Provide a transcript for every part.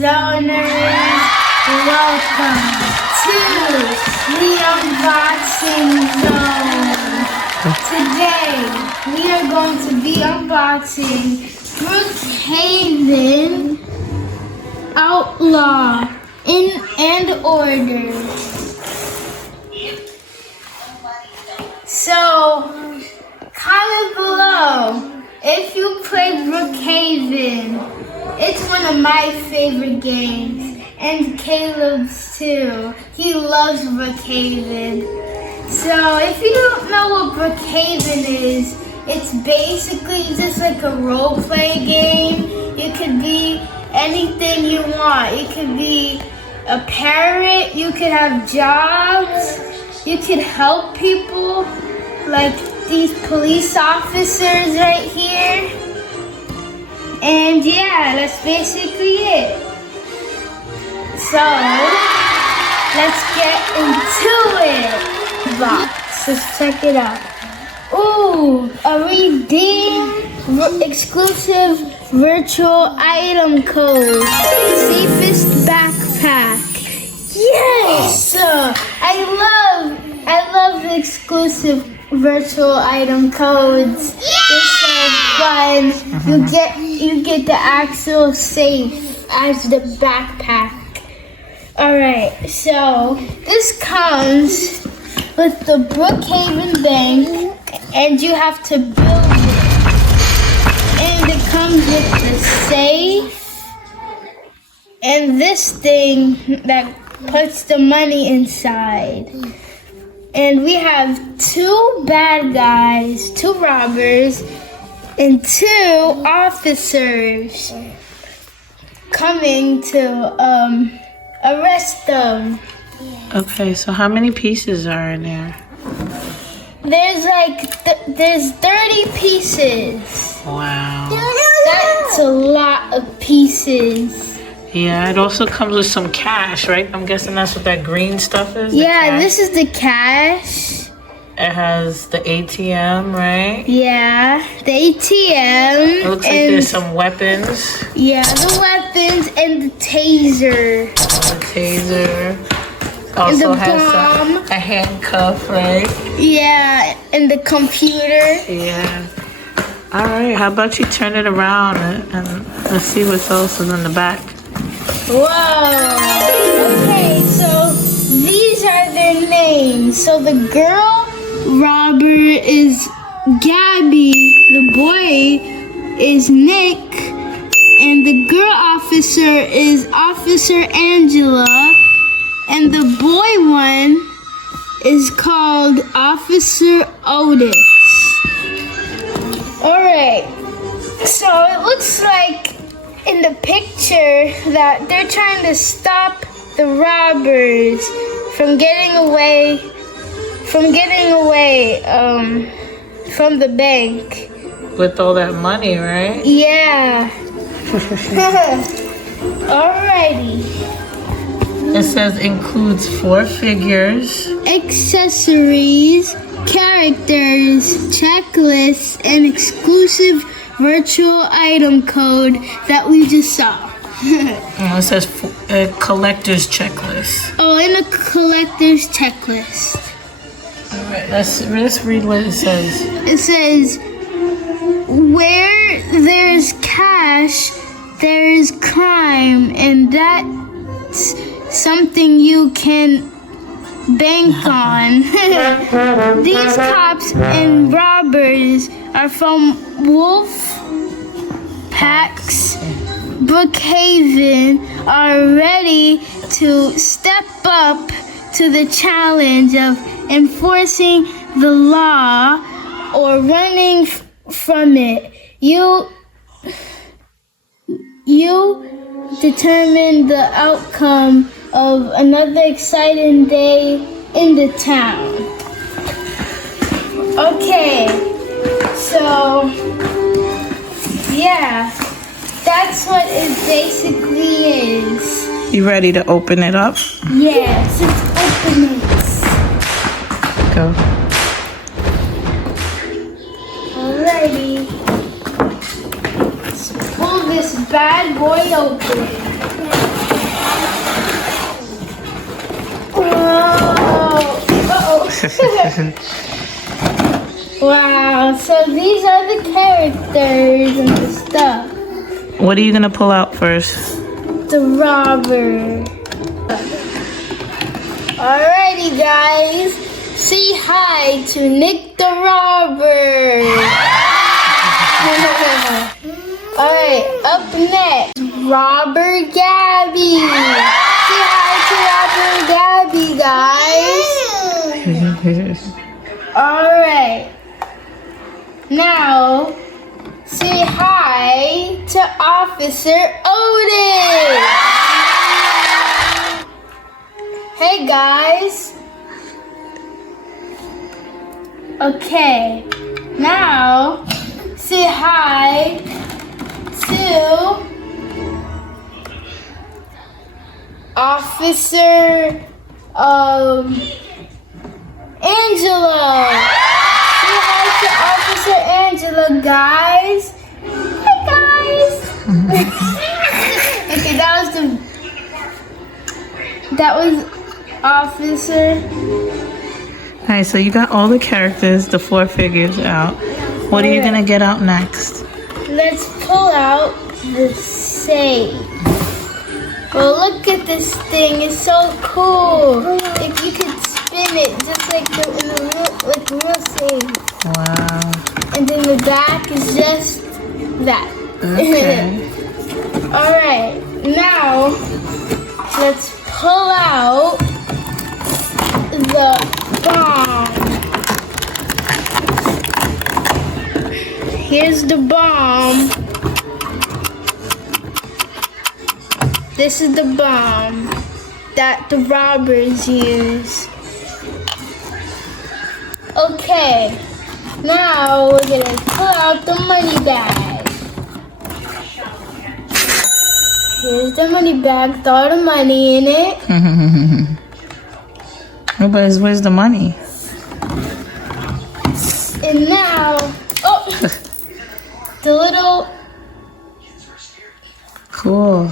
zoners, welcome to the unboxing zone. Today, we are going to be unboxing Brookhaven Outlaw and Order. So, comment below if you played Brookhaven. It's one of my favorite games, and Caleb's too. He loves Brookhaven. So if you don't know what Brookhaven is, it's basically just like a role-play game. You could be anything you want. You could be a parrot, you could have jobs, you could help people, like these police officers right here. And yeah, that's basically it. So, let's get into it. Box, let's check it out. Ooh, a redeem exclusive virtual item code. Safest backpack. Yes! I love the exclusive virtual item codes. They're so fun. You get the actual safe as the backpack. Alright, so this comes with the Brookhaven Bank, and you have to build it. And it comes with the safe and this thing that puts the money inside. And we have 2 bad guys, 2 robbers, and 2 officers coming to arrest them. Okay, so how many pieces are in there? There's there's 30 pieces. Wow. That's a lot of pieces. Yeah, it also comes with some cash, right? I'm guessing that's what that green stuff is? Yeah, this is the cash. It has the ATM, right? Yeah, the ATM. It looks like there's some weapons. Yeah, the weapons and the taser. The taser. Also has a handcuff, right? Yeah, and the computer. Yeah. All right, how about you turn it around and let's see what else is in the back. Whoa. Okay, so these are their names. So the girl robber is Gabby, the boy is Nick, and the girl officer is Officer Angela, and the boy one is called Officer Otis. Alright, so it looks like in the picture that they're trying to stop the robbers from getting away from the bank. With all that money, right? Yeah. Alrighty. It says includes 4 figures, Accessories, characters, checklists, and exclusive virtual item code that we just saw. it says a collector's checklist. Oh, and a collector's checklist. All right, let's read what it says. It says, where there's cash, there is crime, and that's something you can bank on. These cops and robbers are from Wolf Packs Brookhaven, are ready to step up to the challenge of enforcing the law or running from it. You determine the outcome of another exciting day in the town. Okay, so yeah, that's what it basically is. You ready to open it up? Yes, let's open it. Go. Alrighty. Let's pull this bad boy open. Wow, so these are the characters and the stuff. What are you gonna pull out first? The robber. Alrighty, guys. Say hi to Nick the robber. Alright, up next, Robber Gabby. Say hi to Robber Gabby, guys. Alright. Now, say hi to Officer Otis. Hey guys. Okay. Now, say hi to Officer Angela. Say hi to Officer Angela, guys. Hi guys. Okay, that was Officer. Alright, so you got all the characters, the 4 figures out. What are you gonna get out next? Let's pull out the safe. Well, look at this thing. It's so cool. If you could spin it just like the real safe. Wow. And then the back is just that. Okay. Alright, now let's pull out the bomb. Here's the bomb. This is the bomb that the robbers use. Okay, now we're gonna pull out the money bag. Here's the money bag with all the money in it. Oh, but where's the money? And now, the little... Cool.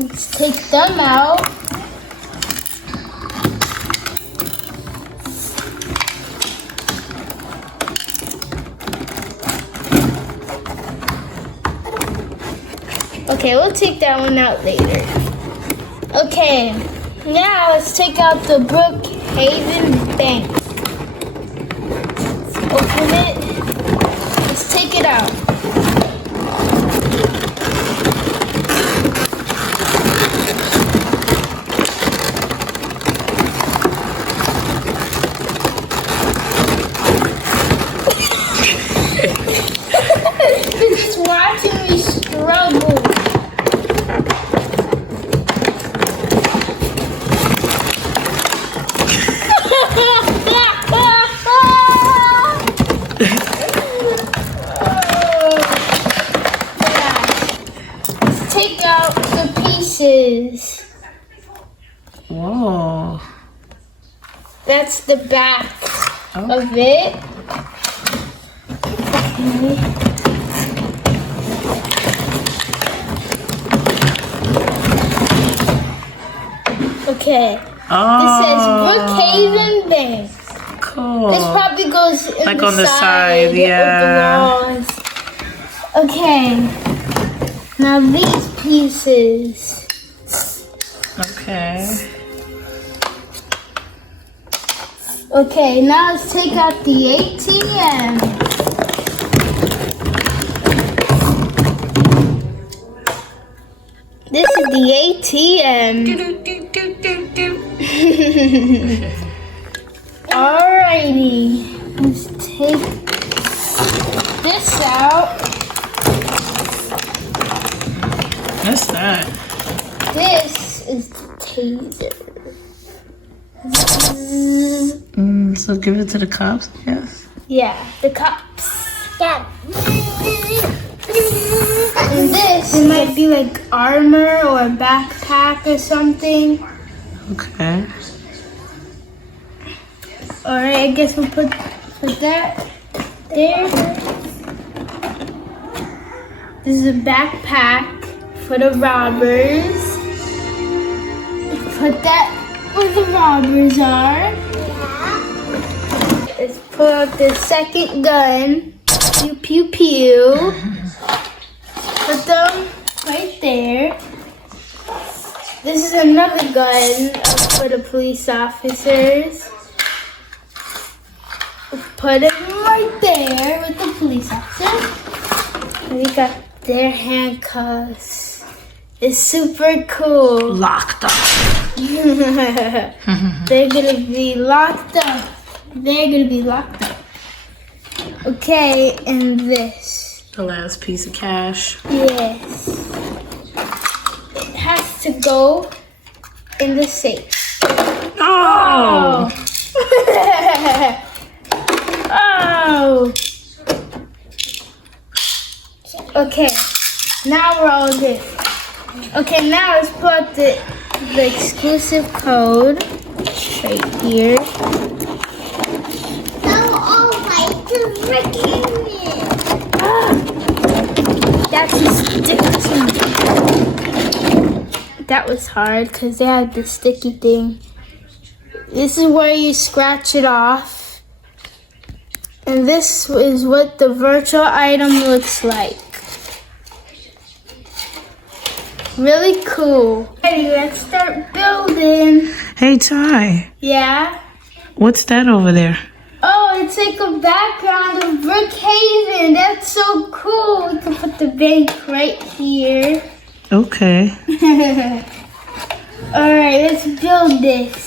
Let's take them out. Okay, we'll take that one out later. Okay, now let's take out the Brookhaven Bank. Let's open it. Let's take it out. Just watching me struggle. Let's take out the pieces. Whoa. That's the back of it. Okay. This says Brookhaven Bank. Cool. This probably goes in Like the on the side, yeah. of the walls. Okay. Now these pieces. Okay. Okay, now let's take out the ATM. This is the ATM. Alrighty, let's take this out. What's that? This is the taser. So give it to the cops, yes? Yeah, the cops. Yeah. And this might be like armor or a backpack or something. Okay. Alright, I guess we'll put that there. This is a backpack for the robbers. put that where the robbers are. Let's pull out the second gun. Pew, pew, pew. Put them right there. This is another gun for the police officers. Put it right there with the police officers. We got their handcuffs. It's super cool. Locked up. They're gonna be locked up. They're gonna be locked up. Okay, and this. The last piece of cash. Yes. It has to go in the safe. Oh! Oh! Okay, now we're all good. Okay, now let's put the exclusive code right here. That's a sticky. That was hard because they had the sticky thing. This is where you scratch it off. And this is what the virtual item looks like. Really cool. Ready, let's start building. Hey, Ty. Yeah? What's that over there? Oh, it's like a background of Brookhaven. That's so cool. We can put the bank right here. Okay. Alright, let's build this.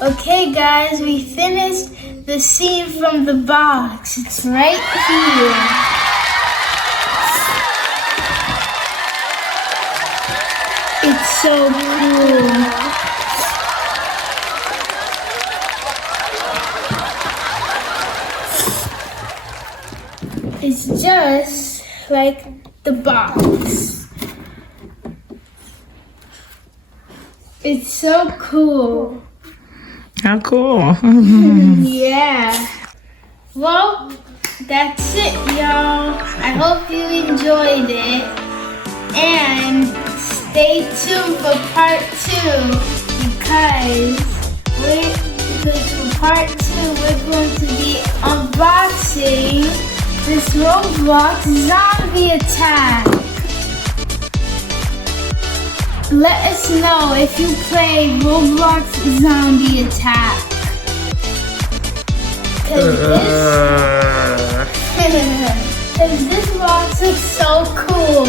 Okay guys, we finished the scene from the box. It's right here. It's so cool. It's just like the box. It's so cool. How cool. Yeah. Well, that's it, y'all. I hope you enjoyed it. And stay tuned for part 2 because for part 2 we're going to be unboxing this Roblox zombie attack. Let us know if you play Roblox Zombie Attack. Cause this box looks so cool.